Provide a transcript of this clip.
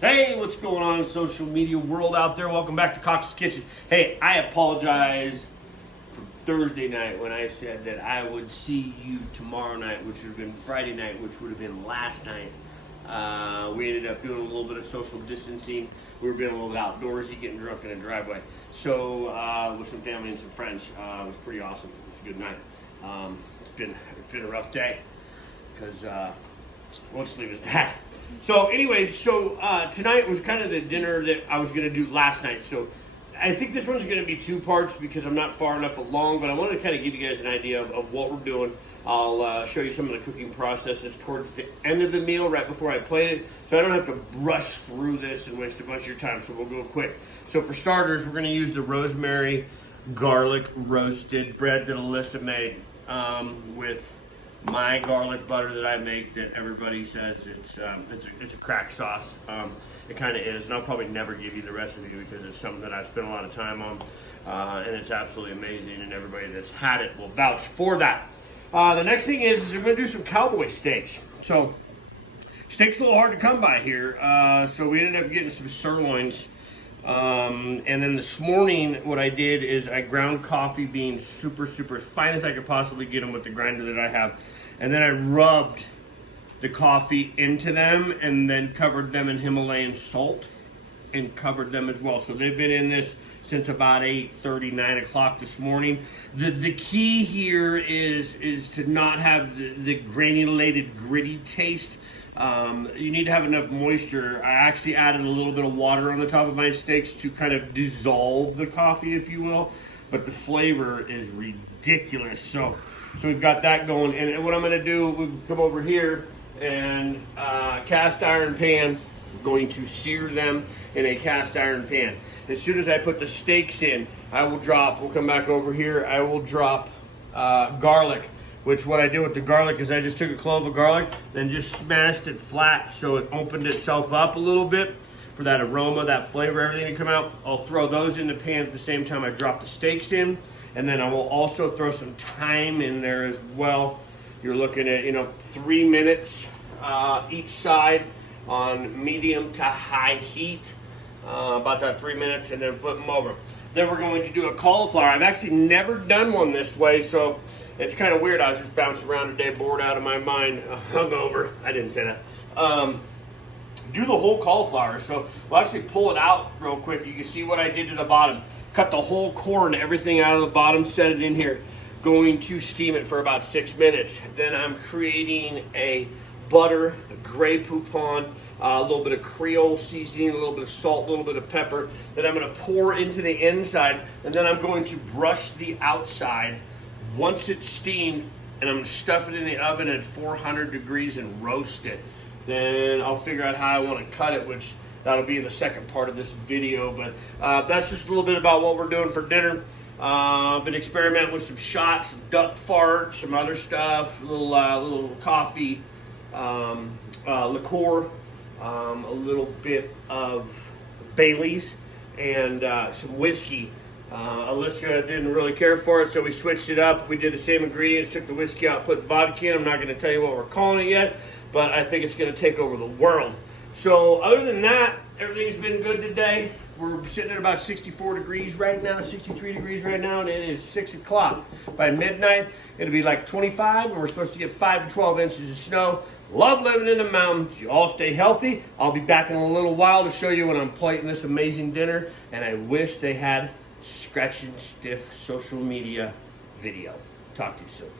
Hey, what's going on in social media world out there? Welcome back to Cox's Kitchen. Hey, I apologize for Thursday night when I said that I would see you tomorrow night, which would have been Friday night, which would have been last night. We ended up doing a little bit of social distancing. We were being a little bit outdoorsy, getting drunk in a driveway. So with some family and some friends, it was pretty awesome. It was a good night. It's been a rough day because we'll just leave it at that. So anyways, tonight was kind of the dinner that I was going to do last night. So I think this one's going to be two parts because I'm not far enough along, but I wanted to kind of give you guys an idea of what we're doing. I'll show you some of the cooking processes towards the end of the meal, right before I plate it, so I don't have to rush through this and waste a bunch of your time, so we'll go quick. So for starters, we're going to use the rosemary garlic roasted bread that Alyssa made with my garlic butter that I make that everybody says it's a crack sauce. It kind of is, and I'll probably never give you the recipe because it's something that I spent a lot of time on, and it's absolutely amazing, and everybody that's had it will vouch for that. The next thing is we're going to do some Cowboy steaks. So steak's a little hard to come by here, so we ended up getting some sirloins. And then this morning, what I did is I ground coffee beans super as fine as I could possibly get them with the grinder that I have. And then I rubbed the coffee into them and then covered them in Himalayan salt and covered them as well. So they've been in this since about 8:30, 9 o'clock this morning. The key here is to not have the granulated, gritty taste. You need to have enough moisture. I actually added a little bit of water on the top of my steaks to kind of dissolve the coffee, if you will. But the flavor is ridiculous. So we've got that going. And what I'm going to do, we've come over here and cast iron pan. I'm going to sear them in a cast iron pan. As soon as I put the steaks in, we'll come back over here, I will drop garlic. Which what I did with the garlic is I just took a clove of garlic and just smashed it flat so it opened itself up a little bit for that aroma, that flavor, everything to come out. I'll throw those in the pan at the same time I drop the steaks in, and then I will also throw some thyme in there as well. You're looking at 3 minutes each side on medium to high heat, about that 3 minutes, and then flip them over. Then we're going to do a cauliflower. I've actually never done one this way, so it's kind of weird. I was just bouncing around today, bored out of my mind, hungover. I didn't say that. Do the whole cauliflower. So we'll actually pull it out real quick. You can see what I did to the bottom. Cut the whole core and everything out of the bottom, set it in here. Going to steam it for about 6 minutes. Then I'm creating a butter, a Grey Poupon, a little bit of Creole seasoning, a little bit of salt, a little bit of pepper that I'm going to pour into the inside, and then I'm going to brush the outside once it's steamed, and I'm going to stuff it in the oven at 400 degrees and roast it. Then I'll figure out how I want to cut it, which that'll be in the second part of this video, but that's just a little bit about what we're doing for dinner. Been experimenting with some shots, some duck fart, some other stuff, a little coffee, liqueur, a little bit of Bailey's, and some whiskey. Alyssa didn't really care for it, so we switched it up. We did the same ingredients, took the whiskey out, put vodka in. I'm not going to tell you what we're calling it yet, but I think it's going to take over the world. So other than that, everything's been good today. We're sitting at about 64 degrees right now, 63 degrees right now, and it is 6 o'clock. By midnight, it'll be like 25, and we're supposed to get 5 to 12 inches of snow. Love living in the mountains. You all stay healthy. I'll be back in a little while to show you when I'm plating this amazing dinner, and I wish they had scratch and stiff social media video. Talk to you soon.